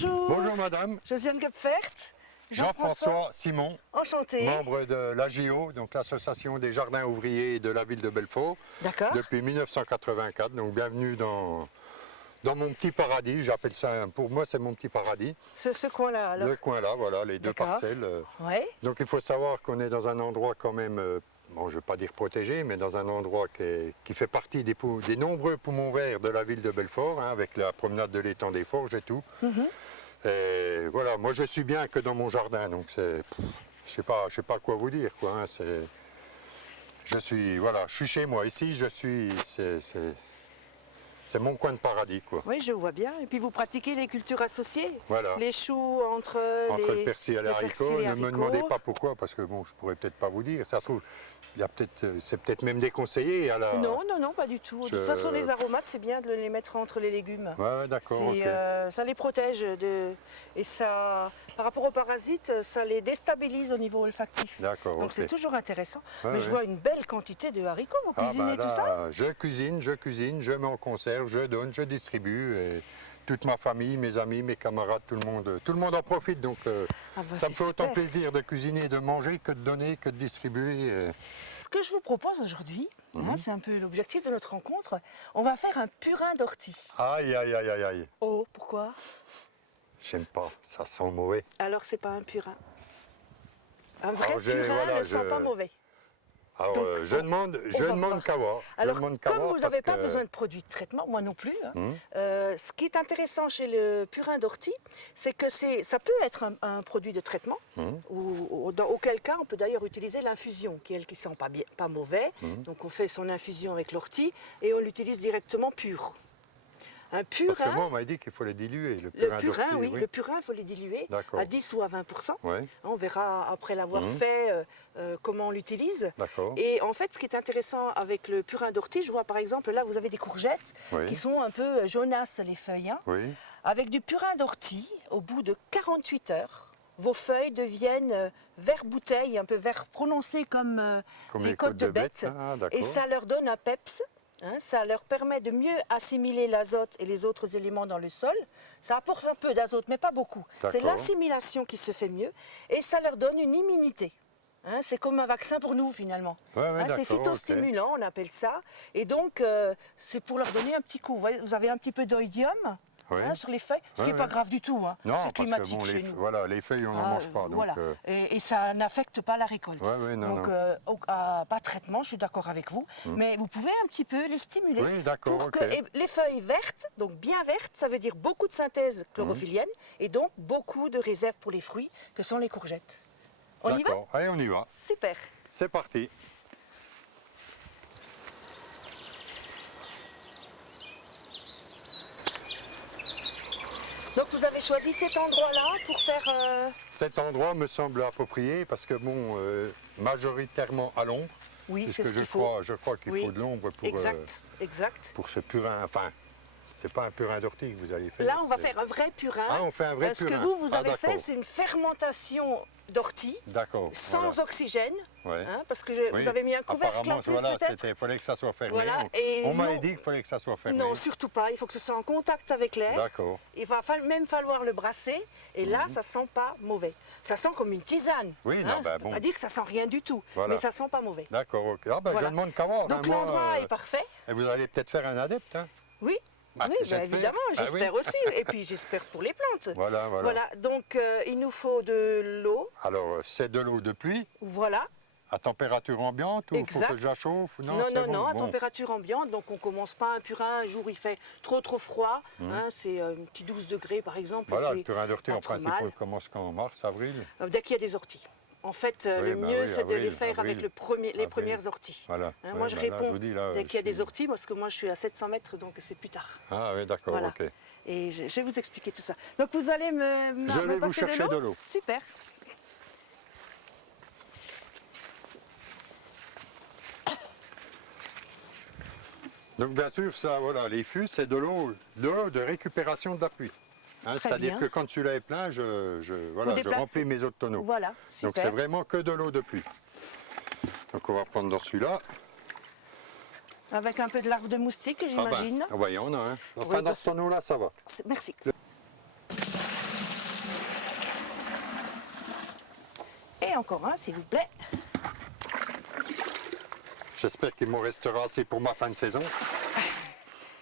Bonjour. Bonjour madame. Josiane Gepfert. Jean-François Simon. Enchanté. Membre de l'AGO, donc l'Association des jardins ouvriers de la ville de Belfort. D'accord. Depuis 1984, donc bienvenue dans mon petit paradis, j'appelle ça, pour moi c'est mon petit paradis. Ce coin-là alors. Le coin là, voilà, les deux parcelles. Ouais. Donc il faut savoir qu'on est dans un endroit quand même, bon je ne vais pas dire protégé, mais dans un endroit qui fait partie des nombreux poumons verts de la ville de Belfort, hein, avec la promenade de l'étang des Forges et tout. Et voilà, moi je suis bien que dans mon jardin, donc c'est, je sais pas quoi vous dire, quoi. Hein, je suis chez moi ici, c'est mon coin de paradis, quoi. Oui, je vois bien. Et puis vous pratiquez les cultures associées. Voilà. Les choux entre le persil et les haricots. Ne me demandez pas pourquoi, parce que bon, je pourrais peut-être pas vous dire. Ça se trouve, c'est peut-être même déconseillé à la. Non, pas du tout. De toute façon, les aromates, c'est bien de les mettre entre les légumes. Ouais, d'accord. Okay. Ça les protège et ça, par rapport aux parasites, ça les déstabilise au niveau olfactif. D'accord. Donc c'est toujours intéressant. Ouais, mais je vois une belle quantité de haricots. Vous cuisinez tout ça? Je cuisine, je mets en conserve, je donne, je distribue. Et toute ma famille, mes amis, mes camarades, tout le monde en profite. Donc ça me fait autant plaisir de cuisiner et de manger que de donner, que de distribuer. Ce que je vous propose aujourd'hui, c'est un peu l'objectif de notre rencontre, on va faire un purin d'ortie. Aïe, aïe, aïe, aïe, aïe. Oh, pourquoi? J'aime pas, ça sent mauvais. Alors c'est pas un purin. Un vrai purin ne sent pas mauvais. Alors, donc, je demande qu'à voir. Alors, comme vous n'avez pas besoin de produits de traitement, moi non plus, ce qui est intéressant chez le purin d'ortie, c'est que ça peut être un produit de traitement, auquel cas on peut d'ailleurs utiliser l'infusion, qui ne sent pas mauvais. Donc on fait son infusion avec l'ortie et on l'utilise directement pur. Un purin, parce que moi, on m'a dit qu'il faut les diluer. Le purin, oui. Le purin, il faut les diluer à 10 ou à 20%. Ouais. On verra après l'avoir fait comment on l'utilise. Et en fait, ce qui est intéressant avec le purin d'ortie, je vois par exemple, là, vous avez des courgettes qui sont un peu jaunasses, les feuilles. Hein. Oui. Avec du purin d'ortie, au bout de 48 heures, vos feuilles deviennent vert bouteille, un peu vert prononcé comme les côtes de bête. Et ça leur donne un peps. Ça leur permet de mieux assimiler l'azote et les autres éléments dans le sol. Ça apporte un peu d'azote, mais pas beaucoup. C'est l'assimilation qui se fait mieux et ça leur donne une immunité. C'est comme un vaccin pour nous finalement. C'est phytostimulant, on appelle ça. Et donc, c'est pour leur donner un petit coup. Vous avez un petit peu d'oïdium sur les feuilles, ce qui n'est pas grave du tout. C'est climatique chez nous. Voilà, les feuilles, on n'en mange pas. Donc, voilà. Et ça n'affecte pas la récolte. Donc, pas de traitement, je suis d'accord avec vous. Mais vous pouvez un petit peu les stimuler. Oui, d'accord. Et les feuilles vertes, donc bien vertes, ça veut dire beaucoup de synthèse chlorophyllienne et donc beaucoup de réserve pour les fruits, que sont les courgettes. On y va? Allez, on y va. Super. C'est parti. Donc vous avez choisi cet endroit-là pour faire... Cet endroit me semble approprié parce que bon, majoritairement à l'ombre. Oui, c'est ce qu'il faut. Je crois qu'il faut de l'ombre pour ce purin. Enfin, c'est pas un purin d'ortie que vous allez faire. Là, on va faire un vrai purin. Ah, on fait un vrai purin. Ce que vous avez fait, c'est une fermentation d'ortie sans oxygène. Parce que vous avez mis un couvercle en plus, peut-être. Il fallait que ça soit fermé. Voilà, on m'a dit qu'il fallait que ça soit fermé. Non, surtout pas. Il faut que ce soit en contact avec l'air. D'accord. Il va même falloir le brasser. Et là, ça sent pas mauvais. Ça sent comme une tisane. Oui, on ne peut pas dire que ça sent rien du tout. Mais ça sent pas mauvais. D'accord, ok. Je demande qu'à voir. Donc l'endroit est parfait. Et vous allez peut-être faire un adepte. Oui. Oui, évidemment, j'espère aussi. Et puis j'espère pour les plantes. Voilà. Donc il nous faut de l'eau. Alors c'est de l'eau de pluie. Voilà. À température ambiante ou il faut que je la chauffe? Non, à température ambiante. Donc on ne commence pas un purin un jour où il fait trop froid. C'est un petit 12 degrés par exemple. Voilà, le purin d'ortie en principe on commence qu'en mars, avril. Dès qu'il y a des orties. En fait, le mieux, c'est de les faire avec les premières orties. Voilà. Moi, je réponds dès qu'il y a des orties, parce que moi, je suis à 700 mètres, donc c'est plus tard. Ah oui, d'accord, ok. Et je vais vous expliquer tout ça. Donc, vous allez je vais vous chercher de l'eau. Super. Donc, bien sûr, ça, voilà, les fûts, c'est de l'eau de récupération de la pluie. C'est-à-dire que quand celui-là est plein, je remplis mes autres tonneaux. Voilà, super. Donc c'est vraiment que de l'eau de pluie. Donc on va prendre dans celui-là. Avec un peu de larve de moustique, j'imagine. Il y en a. Enfin, dans ce tonneau-là, ça va. Merci. Et encore un, s'il vous plaît. J'espère qu'il m'en restera assez pour ma fin de saison.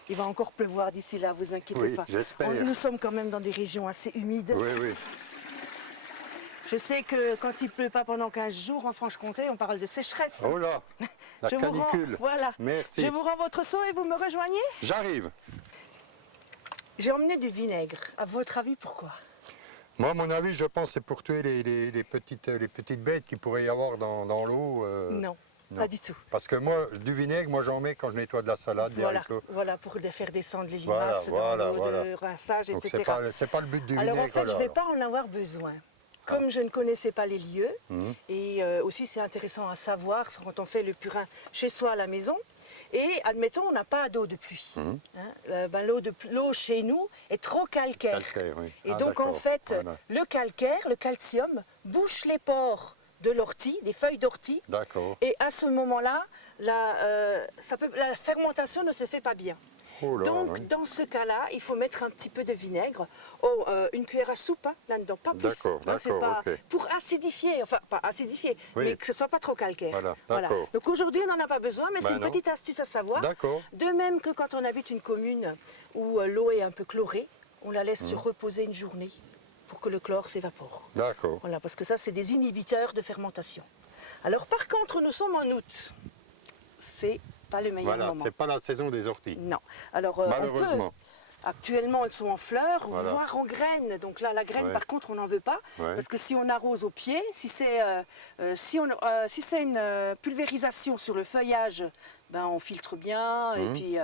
Il va encore pleuvoir d'ici là, vous inquiétez pas. J'espère. Nous sommes quand même dans des régions assez humides. Oui, oui. Je sais que quand il ne pleut pas pendant 15 jours en Franche-Comté, on parle de sécheresse. Oh là, la canicule. Voilà. Merci. Je vous rends votre seau et vous me rejoignez? J'arrive. J'ai emmené du vinaigre. À votre avis, pourquoi? Moi, à mon avis, je pense que c'est pour tuer les petites bêtes qu'il pourrait y avoir dans l'eau. Non, pas du tout. Parce que moi, du vinaigre, moi j'en mets quand je nettoie de la salade. Voilà, pour faire descendre les limaces dans l'eau de rinçage, donc etc. C'est pas le but du vinaigre. Alors en fait, je ne vais pas en avoir besoin. Comme je ne connaissais pas les lieux, et aussi c'est intéressant à savoir quand on fait le purin chez soi à la maison, et admettons on n'a pas d'eau de pluie. L'eau chez nous est trop calcaire. Oui. Et donc en fait, le calcaire, le calcium, bouche les pores de l'ortie, des feuilles d'ortie. D'accord. Et à ce moment-là, la fermentation ne se fait pas bien. Oh là, Donc, oui. dans ce cas-là, il faut mettre un petit peu de vinaigre, une cuillère à soupe là-dedans, pas plus. D'accord, ok. Pour acidifier, enfin pas acidifier, Oui. mais que ce soit pas trop calcaire. Voilà. Donc aujourd'hui, on n'en a pas besoin, mais c'est une petite astuce à savoir. D'accord. De même que quand on habite une commune où l'eau est un peu chlorée, on la laisse se reposer une journée pour que le chlore s'évapore. D'accord. Voilà, parce que ça, c'est des inhibiteurs de fermentation. Alors par contre, nous sommes en août. C'est pas le meilleur moment. C'est pas la saison des orties. Non. Alors, malheureusement. Actuellement, elles sont en fleurs, Voilà. voire en graines. Donc là, la graine, par contre, on n'en veut pas. Parce que si on arrose au pied, si c'est une pulvérisation sur le feuillage, ben, on filtre bien. Et puis,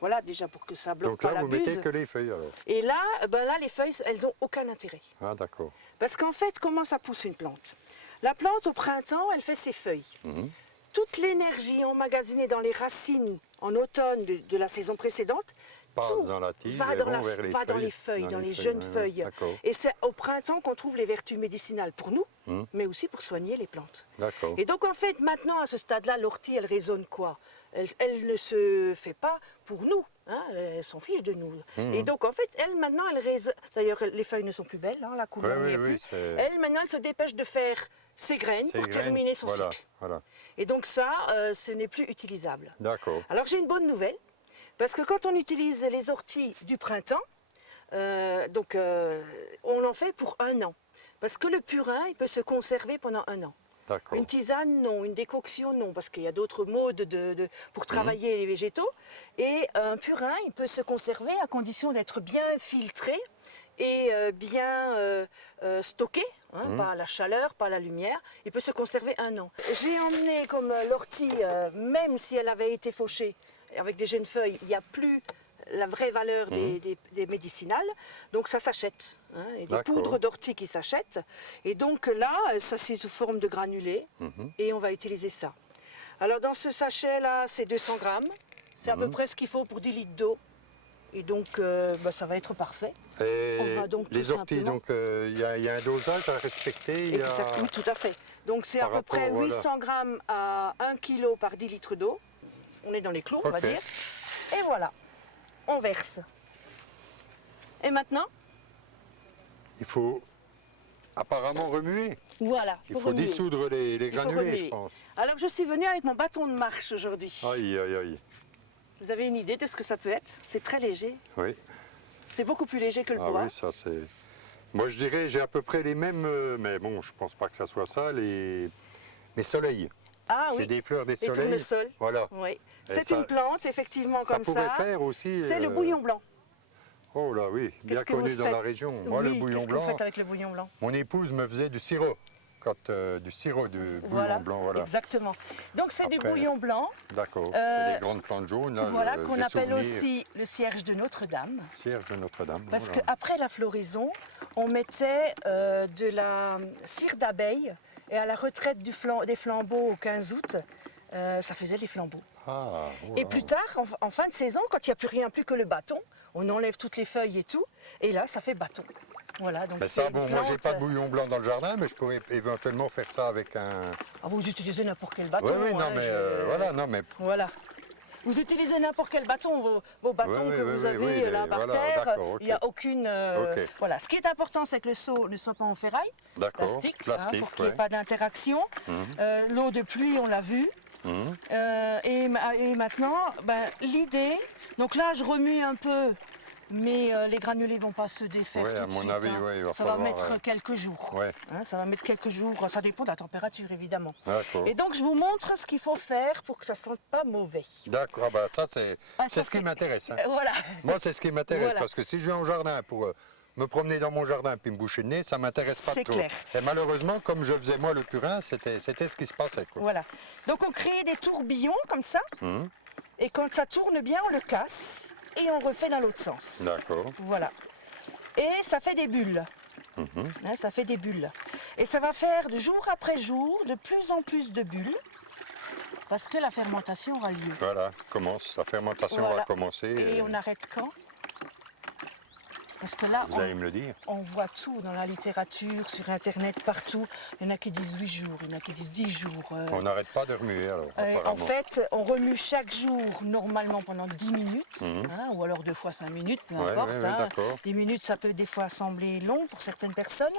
voilà, déjà pour que ça bloque donc pas là, la vous buse. mettez que les feuilles alors. Et là, les feuilles, elles n'ont aucun intérêt. Ah, d'accord. Parce qu'en fait, comment ça pousse une plante? La plante, au printemps, elle fait ses feuilles. Toute l'énergie emmagasinée dans les racines en automne de la saison précédente passe dans la tige va et dans les feuilles, dans les jeunes feuilles. Et c'est au printemps qu'on trouve les vertus médicinales pour nous, mais aussi pour soigner les plantes. D'accord. Et donc en fait, maintenant à ce stade-là, l'ortie, elle résonne quoi? Elle ne se fait pas pour nous, hein, elle s'en fiche de nous. Et donc en fait, elle maintenant, elle résonne. D'ailleurs, les feuilles ne sont plus belles, hein, la couleur n'y est plus. Elle maintenant, elle se dépêche de faire ses graines pour terminer son cycle. Voilà. Et donc ça, ce n'est plus utilisable. D'accord. Alors j'ai une bonne nouvelle, parce que quand on utilise les orties du printemps, on en fait pour 1 an. Parce que le purin, il peut se conserver pendant 1 an. Une tisane, non. Une décoction, non. Parce qu'il y a d'autres modes pour travailler les végétaux. Et un purin, il peut se conserver à condition d'être bien filtré et bien stocké, par la chaleur, par la lumière. Il peut se conserver 1 an. J'ai emmené comme l'ortie, même si elle avait été fauchée avec des jeunes feuilles, il n'y a plus la vraie valeur des médicinales. Donc ça s'achète. Et des poudres d'ortie qui s'achètent. Et donc là, ça c'est sous forme de granulés. Et on va utiliser ça. Alors dans ce sachet-là, c'est 200 grammes. C'est à peu près ce qu'il faut pour 10 litres d'eau. Et donc, ça va être parfait. Et on va donc les orties, donc il y a un dosage à respecter. Exactement, tout à fait. Donc c'est à peu près 800 grammes à 1 kg par 10 litres d'eau. On est dans les clous, on va dire. Et voilà, on verse. Et maintenant? Il faut apparemment remuer. Voilà, il faut dissoudre les granulés, je pense. Alors je suis venue avec mon bâton de marche aujourd'hui. Aïe, aïe, aïe. Vous avez une idée de ce que ça peut être? C'est très léger. Oui. C'est beaucoup plus léger que le bois. Ah oui, ça c'est... Moi je dirais, j'ai à peu près les mêmes, mais bon, je pense pas que ça soit ça, mes soleils. Ah oui. J'ai des fleurs des soleils. Les tournesols. Voilà. Oui. C'est une plante, effectivement, comme ça. Ça pourrait faire aussi... C'est le bouillon blanc. Oh là oui, bien connu dans la région. Moi, le bouillon blanc... Qu'est-ce que vous faites avec le bouillon blanc? Mon épouse me faisait du sirop. Du sirop de bouillon blanc, voilà. Exactement. Donc c'est du bouillon blanc. D'accord, c'est des grandes plantes jaunes. Là, voilà, qu'on appelle aussi le cierge de Notre-Dame. Cierge de Notre-Dame. Parce qu'après la floraison, on mettait de la cire d'abeille et à la retraite des flambeaux au 15 août, ça faisait les flambeaux. Et plus tard, en fin de saison, quand il n'y a plus que le bâton, on enlève toutes les feuilles et tout, et là ça fait bâton. Voilà, donc ça, bon, moi j'ai pas de bouillon blanc dans le jardin, mais je pourrais éventuellement faire ça avec un... Ah, vous utilisez n'importe quel bâton. Oui, non, mais voilà, non, mais... Voilà. Vous utilisez n'importe quel bâton, vos bâtons que vous avez là par terre, il n'y a aucune... Voilà. Ce qui est important, c'est que le seau ne soit pas en ferraille, plastique, pour qu'il n'y ait pas d'interaction. L'eau de pluie, on l'a vu. Et maintenant, l'idée... Donc là, je remue un peu, mais les granulés ne vont pas se défaire tout de suite. Avis, ça va mettre quelques jours. Ça va mettre quelques jours, ça dépend de la température évidemment. Et donc je vous montre ce qu'il faut faire pour que ça ne sente pas mauvais. D'accord, ça c'est ce qui m'intéresse. Voilà. Moi c'est ce qui m'intéresse parce que si je vais au jardin pour me promener dans mon jardin puis me boucher le nez, ça ne m'intéresse pas trop. C'est clair. Et malheureusement, comme je faisais moi le purin, c'était ce qui se passait. Voilà. Donc on crée des tourbillons comme ça. Et quand ça tourne bien, on le casse et on refait dans l'autre sens. D'accord. Voilà. Et ça fait des bulles. Ça fait des bulles. Et ça va faire de jour après jour de plus en plus de bulles parce que la fermentation aura lieu. Voilà, la fermentation va commencer. Et on arrête quand? Parce que là, vous allez me le dire. On voit tout dans la littérature, sur Internet, partout. Il y en a qui disent 8 jours, il y en a qui disent 10 jours. On n'arrête pas de remuer alors, apparemment. En fait, on remue chaque jour, normalement pendant 10 minutes, ou alors 2 fois 5 minutes, peu importe. 10 minutes, ça peut des fois sembler long pour certaines personnes.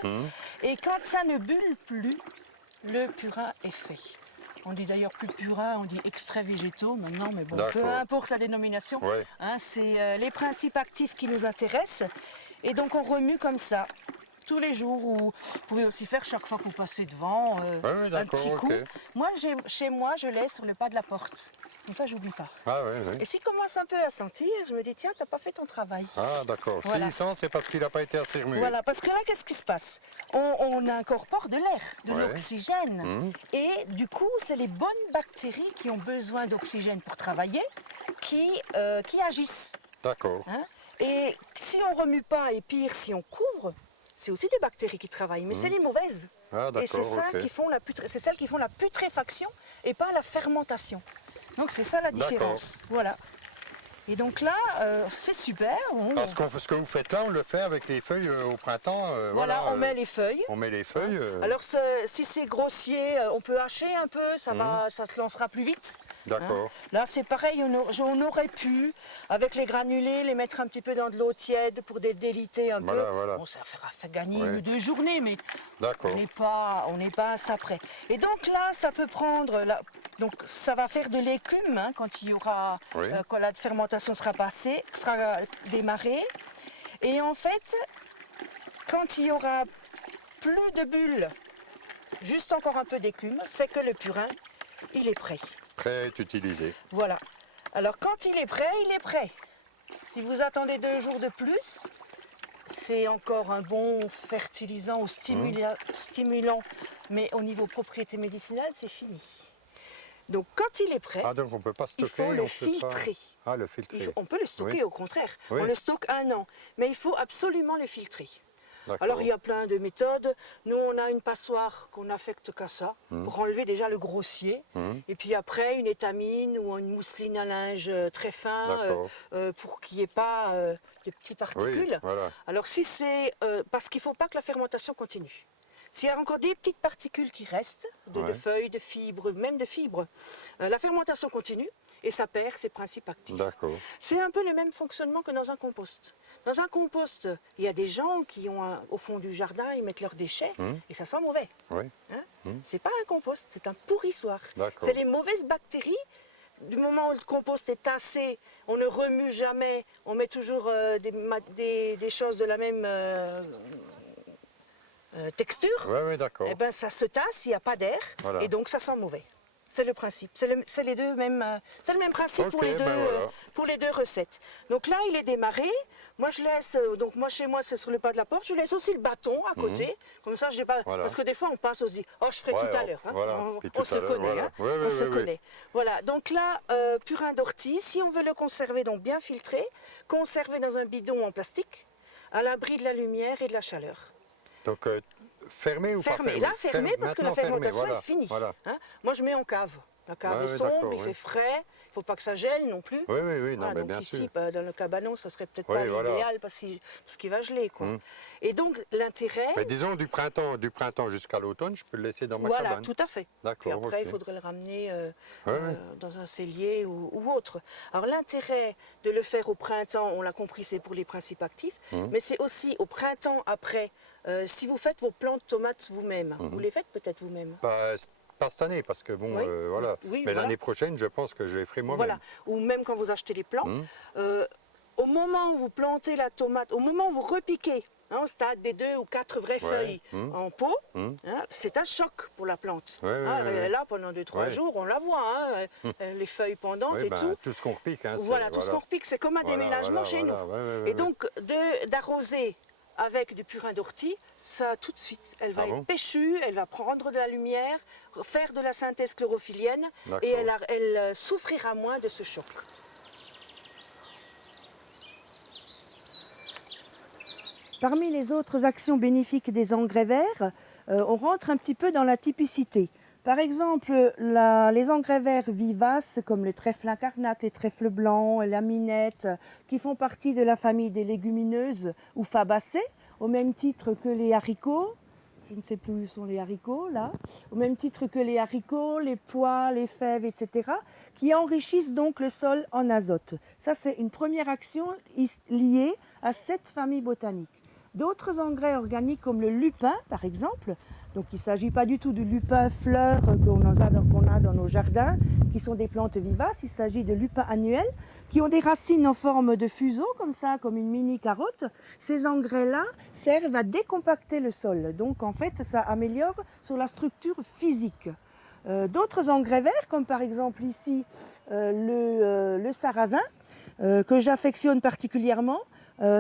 Et quand ça ne bulle plus, le purin est fait. On dit d'ailleurs plus purin, on dit extraits végétaux maintenant, mais bon, peu importe la dénomination. C'est les principes actifs qui nous intéressent. Et donc on remue comme ça, tous les jours. Ou vous pouvez aussi faire chaque fois que vous passez devant, un petit coup. Moi, chez moi, je laisse sur le pas de la porte. Comme ça, je n'oublie pas. Et s'il commence un peu à sentir, je me dis, tiens, tu n'as pas fait ton travail. Ah, d'accord. Voilà. S'il sent, c'est parce qu'il n'a pas été assez remué. Voilà, parce que là, qu'est-ce qui se passe? On incorpore de l'air, de l'oxygène. Et du coup, c'est les bonnes bactéries qui ont besoin d'oxygène pour travailler qui agissent. D'accord. Et si on ne remue pas, et pire, si on couvre, c'est aussi des bactéries qui travaillent, mais c'est les mauvaises. Et c'est celles qui font la putréfaction et pas la fermentation. Donc c'est ça la différence. Voilà. Et donc là, c'est super. Parce que ce que vous faites là, on le fait avec les feuilles au printemps. Voilà, on met les feuilles. On met les feuilles. Alors si c'est grossier, on peut hacher un peu, ça se lancera plus vite. D'accord. Là c'est pareil, on aurait pu, avec les granulés, les mettre un petit peu dans de l'eau tiède pour déliter un peu. Bon, ça fait gagner 1 ou 2 journées, mais on n'est pas à ça près. Et donc là, ça peut prendre... Donc ça va faire de l'écume quand il y aura, quand la fermentation sera démarrée. Et en fait, quand il y aura plus de bulles, juste encore un peu d'écume, c'est que le purin, il est prêt. Prêt à être utilisé. Voilà. Alors quand il est prêt, il est prêt. Si vous attendez 2 jours de plus, c'est encore un bon fertilisant ou stimulant, mais au niveau propriété médicinale, c'est fini. Donc quand il est prêt, donc on peut pas stocker, il faut le filtrer. Le filtrer. On peut le stocker au contraire, on le stocke 1 an, mais il faut absolument le filtrer. Alors il y a plein de méthodes. Nous on a une passoire qu'on affecte qu'à ça, pour enlever déjà le grossier. Et puis après une étamine ou une mousseline à linge très fin, pour qu'il n'y ait pas de petites particules. Alors si c'est... parce qu'il ne faut pas que la fermentation continue. S'il y a encore des petites particules qui restent, de feuilles, de fibres, même de fibres, la fermentation continue et ça perd ses principes actifs. C'est un peu le même fonctionnement que dans un compost. Dans un compost, il y a des gens qui ont au fond du jardin, ils mettent leurs déchets et ça sent mauvais. C'est pas un compost, c'est un pourrissoir. C'est les mauvaises bactéries. Du moment où le compost est tassé, on ne remue jamais, on met toujours des choses de la même... texture, et ben ça se tasse, il n'y a pas d'air, et donc ça sent mauvais. C'est le principe. C'est le même principe pour les deux recettes. Donc là, il est démarré. Moi, je laisse. Donc moi, chez moi, c'est sur le pas de la porte. Je laisse aussi le bâton à côté. Comme ça, j'ai pas. Parce que des fois, on passe, on se dit, oh, je ferai tout à l'heure. On se connaît. On se connaît. Voilà. Donc là, purin d'ortie. Si on veut le conserver, donc bien filtré, conservé dans un bidon en plastique, à l'abri de la lumière et de la chaleur. Donc fermé ou pas fermé? Là, fermé parce que la fermentation est finie. Moi, je mets en cave. La cave est sombre, il fait frais, il ne faut pas que ça gèle non plus. Oui, non, voilà, mais donc bien ici, sûr. dans le cabanon, ça serait peut-être pas l'idéal parce qu'il va geler. Quoi. Et donc l'intérêt... Mais disons du printemps jusqu'à l'automne, je peux le laisser dans ma cabane. Voilà, tout à fait. Puis après, il faudrait le ramener dans un cellier ou autre. Alors l'intérêt de le faire au printemps, on l'a compris, c'est pour les principes actifs, mais c'est aussi au printemps après, si vous faites vos plants de tomates vous-même. Vous les faites peut-être vous-même? Pas cette année, parce que bon, voilà. Oui, mais l'année prochaine, je pense que je les ferai moi-même. Voilà, ou même quand vous achetez les plants, au moment où vous plantez la tomate, au moment où vous repiquez, au stade des 2 ou 4 vraies feuilles en pot, c'est un choc pour la plante. Elle est là pendant 2-3 jours, on la voit, les feuilles pendantes et tout. Tout ce qu'on repique. Voilà, tout ce qu'on repique, c'est comme un déménagement chez nous. Et donc, d'arroser avec du purin d'ortie, ça tout de suite, elle va être péchue, elle va prendre de la lumière, faire de la synthèse chlorophyllienne et elle souffrira moins de ce choc. Parmi les autres actions bénéfiques des engrais verts, on rentre un petit peu dans la typicité. Par exemple, les engrais verts vivaces comme le trèfle incarnate, les trèfles blancs, la minette, qui font partie de la famille des légumineuses ou fabacées, au même titre que les haricots, je ne sais plus où sont les haricots là, au même titre que les haricots, les pois, les fèves, etc., qui enrichissent donc le sol en azote. Ça, c'est une première action liée à cette famille botanique. D'autres engrais organiques comme le lupin, par exemple, donc il ne s'agit pas du tout du lupin fleur qu'on a dans nos jardins, qui sont des plantes vivaces, il s'agit de lupins annuels, qui ont des racines en forme de fuseau, comme ça, comme une mini carotte. Ces engrais-là servent à décompacter le sol, donc en fait ça améliore sur la structure physique. D'autres engrais verts, comme par exemple ici le sarrasin, que j'affectionne particulièrement,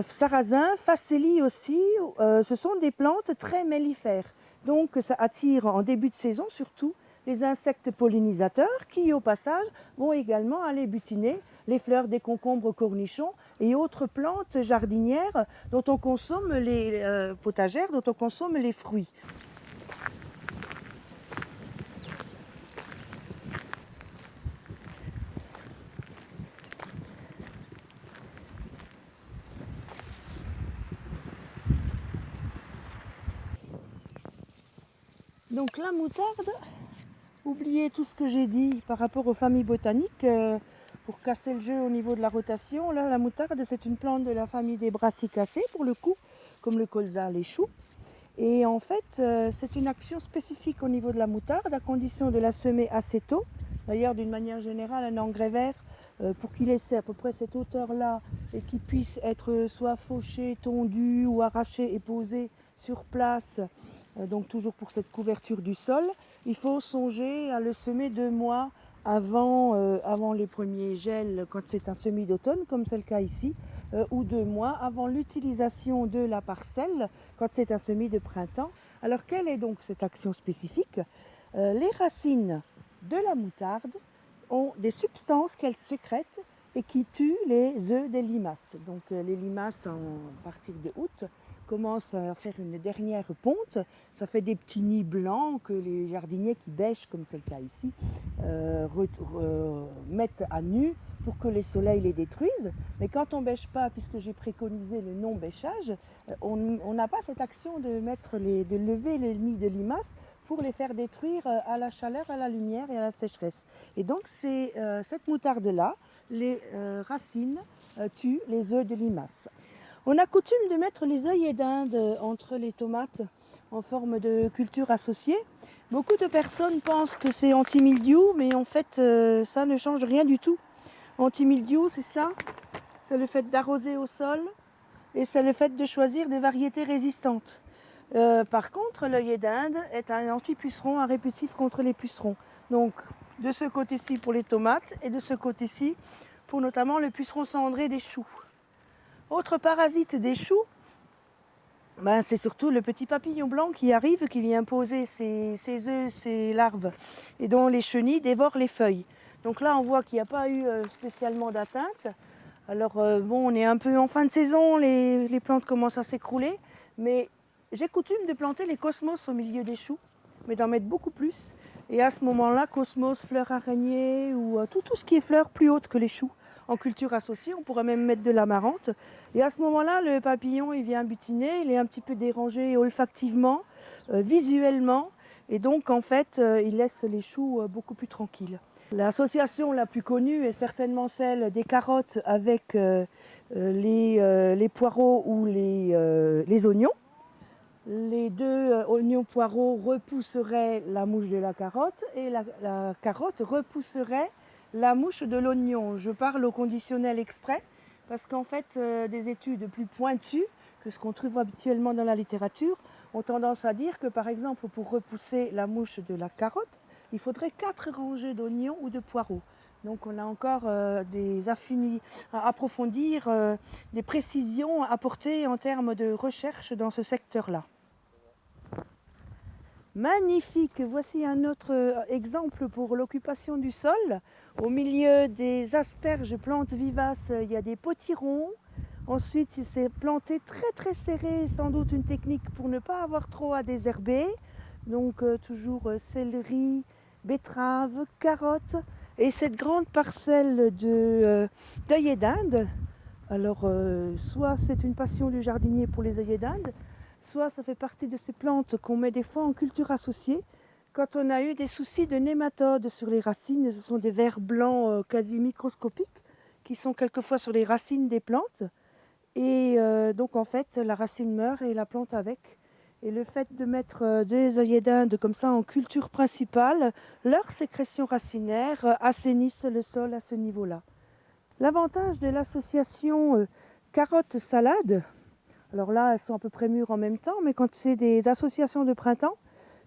sarrasin, facélie aussi, ce sont des plantes très mellifères. Donc ça attire en début de saison surtout les insectes pollinisateurs qui au passage vont également aller butiner les fleurs des concombres cornichons et autres plantes jardinières dont on consomme les potagères, dont on consomme les fruits. Donc la moutarde, oubliez tout ce que j'ai dit par rapport aux familles botaniques, pour casser le jeu au niveau de la rotation. Là, la moutarde, c'est une plante de la famille des brassicacées, pour le coup, comme le colza, les choux. Et en fait, c'est une action spécifique au niveau de la moutarde, à condition de la semer assez tôt. D'ailleurs, d'une manière générale, un engrais vert, pour qu'il ait à peu près cette hauteur-là et qu'il puisse être soit fauché, tondu ou arraché et posé sur place, donc toujours pour cette couverture du sol, il faut songer à le semer 2 mois avant les premiers gels quand c'est un semis d'automne, comme c'est le cas ici, ou 2 mois avant l'utilisation de la parcelle quand c'est un semis de printemps. Alors quelle est donc cette action spécifique? Les racines de la moutarde ont des substances qu'elles sécrètent et qui tuent les œufs des limaces. Donc les limaces, à partir de août, commencent à faire une dernière ponte. Ça fait des petits nids blancs que les jardiniers qui bêchent, comme c'est le cas ici, mettent à nu pour que les soleils les détruisent. Mais quand on ne bêche pas, puisque j'ai préconisé le non-bêchage, on n'a pas cette action de lever les nids de limaces pour les faire détruire à la chaleur, à la lumière et à la sécheresse. Et donc c'est cette moutarde-là, les racines tuent les œufs de limaces. On a coutume de mettre les œillets d'Inde entre les tomates en forme de culture associée. Beaucoup de personnes pensent que c'est anti-mildiou, mais en fait ça ne change rien du tout. Anti-mildiou, c'est ça, c'est le fait d'arroser au sol et c'est le fait de choisir des variétés résistantes. Par contre, l'œillet d'Inde est un anti-puceron, un répulsif contre les pucerons. Donc de ce côté-ci pour les tomates et de ce côté-ci pour notamment le puceron cendré des choux. Autre parasite des choux, c'est surtout le petit papillon blanc qui arrive, qui vient poser ses œufs, ses larves, et dont les chenilles dévorent les feuilles. Donc là, on voit qu'il n'y a pas eu spécialement d'atteinte. Alors on est un peu en fin de saison, les plantes commencent à s'écrouler, mais j'ai coutume de planter les cosmos au milieu des choux, mais d'en mettre beaucoup plus, Et à ce moment-là, cosmos, fleurs araignées ou tout ce qui est fleurs plus hautes que les choux. En culture associée, on pourrait même mettre de l'amarante. Et à ce moment-là, le papillon, il vient butiner, il est un petit peu dérangé olfactivement, visuellement. Et donc, en fait, il laisse les choux beaucoup plus tranquilles. L'association la plus connue est certainement celle des carottes avec les poireaux ou les oignons. Les deux oignons poireaux repousseraient la mouche de la carotte et la carotte repousserait la mouche de l'oignon. Je parle au conditionnel exprès parce qu'en fait, des études plus pointues que ce qu'on trouve habituellement dans la littérature ont tendance à dire que, par exemple, pour repousser la mouche de la carotte, il faudrait 4 rangées d'oignons ou de poireaux. Donc on a encore des affinités à approfondir, des précisions à apporter en termes de recherche dans ce secteur-là. Magnifique! Voici un autre exemple pour l'occupation du sol. Au milieu des asperges, plantes vivaces, il y a des potirons. Ensuite, c'est planté très très serré, sans doute une technique pour ne pas avoir trop à désherber. Donc toujours céleri, betterave, carottes. Et cette grande parcelle d'œillets d'Inde, alors soit c'est une passion du jardinier pour les œillets d'Inde, soit ça fait partie de ces plantes qu'on met des fois en culture associée quand on a eu des soucis de nématodes sur les racines. Ce sont des vers blancs quasi microscopiques qui sont quelquefois sur les racines des plantes. Et donc en fait la racine meurt et la plante avec. Et le fait de mettre des œillets d'Inde comme ça en culture principale, leurs sécrétions racinaires assainissent le sol à ce niveau-là. L'avantage de l'association carottes-salades, alors là elles sont à peu près mûres en même temps, mais quand c'est des associations de printemps,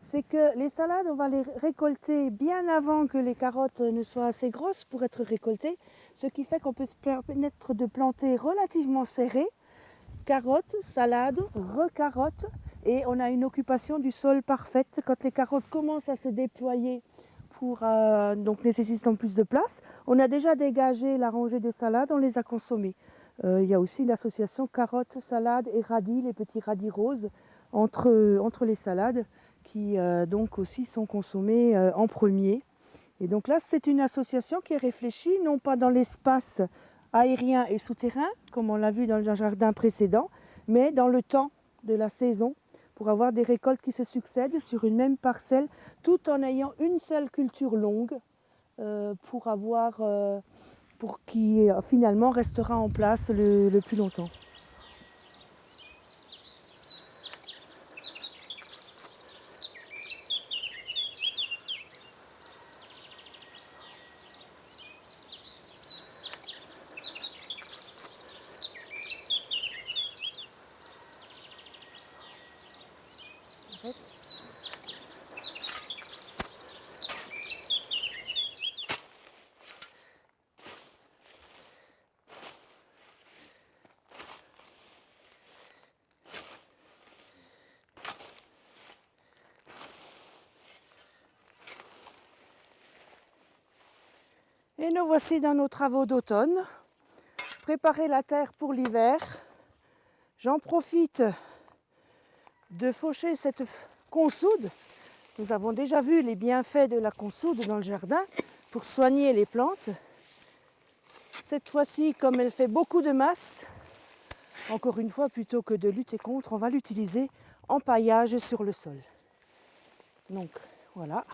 c'est que les salades, on va les récolter bien avant que les carottes ne soient assez grosses pour être récoltées, ce qui fait qu'on peut se permettre de planter relativement serré, carottes, salades, recarottes, et on a une occupation du sol parfaite. Quand les carottes commencent à se déployer pour donc nécessitant plus de place, on a déjà dégagé la rangée de salades, on les a consommées. Il y a aussi l'association carottes, salades et radis, les petits radis roses entre les salades qui donc aussi sont consommés en premier. Et donc là, c'est une association qui est réfléchie, non pas dans l'espace aérien et souterrain, comme on l'a vu dans le jardin précédent, mais dans le temps de la saison, pour avoir des récoltes qui se succèdent sur une même parcelle, tout en ayant une seule culture longue, pour qui finalement restera en place le plus longtemps. Et nous voici dans nos travaux d'automne, préparer la terre pour l'hiver. J'en profite de faucher cette consoude. Nous avons déjà vu les bienfaits de la consoude dans le jardin pour soigner les plantes. Cette fois-ci, comme elle fait beaucoup de masse, encore une fois, plutôt que de lutter contre, on va l'utiliser en paillage sur le sol. Donc voilà,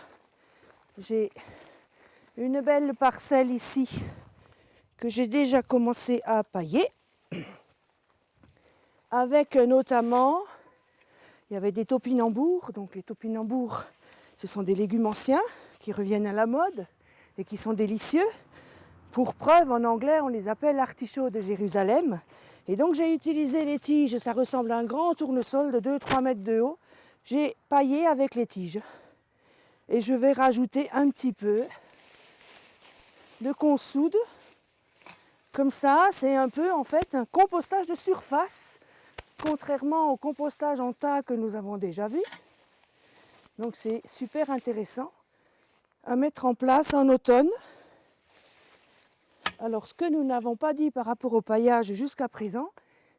j'ai une belle parcelle ici que j'ai déjà commencé à pailler, avec notamment, il y avait des topinambours. Donc les topinambours, ce sont des légumes anciens qui reviennent à la mode et qui sont délicieux. Pour preuve, en anglais, on les appelle artichauts de Jérusalem. Et donc j'ai utilisé les tiges, ça ressemble à un grand tournesol de 2-3 mètres de haut. J'ai paillé avec les tiges. Et je vais rajouter un petit peu de consoude. Comme ça, c'est un peu en fait un compostage de surface, contrairement au compostage en tas que nous avons déjà vu. Donc c'est super intéressant à mettre en place en automne. Alors ce que nous n'avons pas dit par rapport au paillage jusqu'à présent,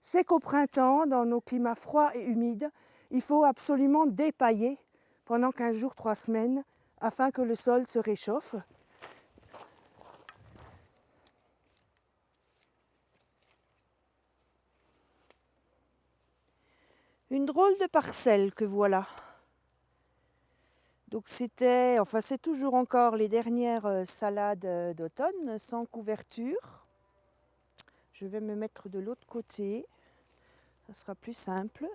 c'est qu'au printemps, dans nos climats froids et humides, il faut absolument dépailler pendant 15 jours, 3 semaines, afin que le sol se réchauffe. Une drôle de parcelle que voilà. Donc c'est toujours encore les dernières salades d'automne sans couverture. Je vais me mettre de l'autre côté, ça sera plus simple.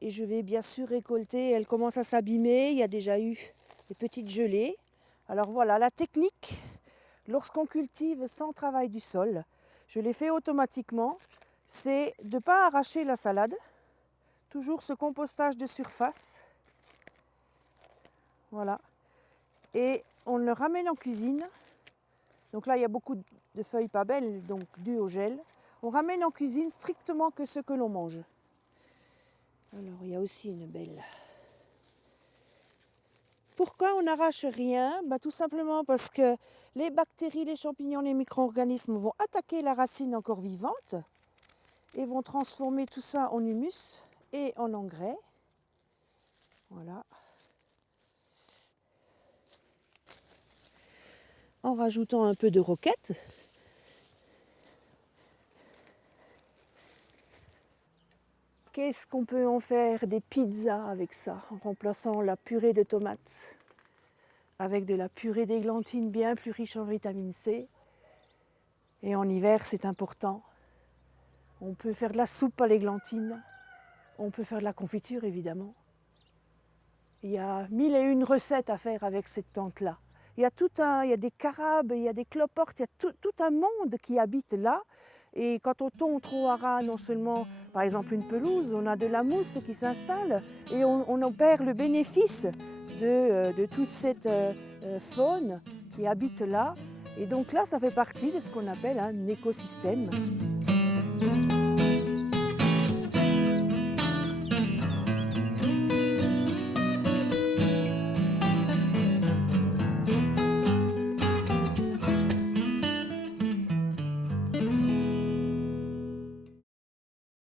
Et je vais bien sûr récolter, elle commence à s'abîmer, il y a déjà eu des petites gelées. Alors voilà, la technique, lorsqu'on cultive sans travail du sol, je l'ai fait automatiquement, c'est de ne pas arracher la salade, toujours ce compostage de surface. Voilà. Et on le ramène en cuisine. Donc là, il y a beaucoup de feuilles pas belles, donc dues au gel. On ramène en cuisine strictement que ce que l'on mange. Alors, il y a aussi une belle. Pourquoi on n'arrache rien? Tout simplement parce que les bactéries, les champignons, les micro-organismes vont attaquer la racine encore vivante et vont transformer tout ça en humus et en engrais. Voilà. En rajoutant un peu de roquette. Qu'est-ce qu'on peut en faire? Des pizzas avec ça, en remplaçant la purée de tomates avec de la purée d'églantine bien plus riche en vitamine C. Et en hiver, c'est important. On peut faire de la soupe à l'églantine. On peut faire de la confiture, évidemment. Il y a 1001 recettes à faire avec cette plante-là. Il y a des carabes, il y a des cloportes, il y a tout un monde qui habite là. Et quand on tombe trop à ras, non seulement, par exemple, une pelouse, on a de la mousse qui s'installe et on en perd le bénéfice de toute cette faune qui habite là. Et donc là, ça fait partie de ce qu'on appelle un écosystème.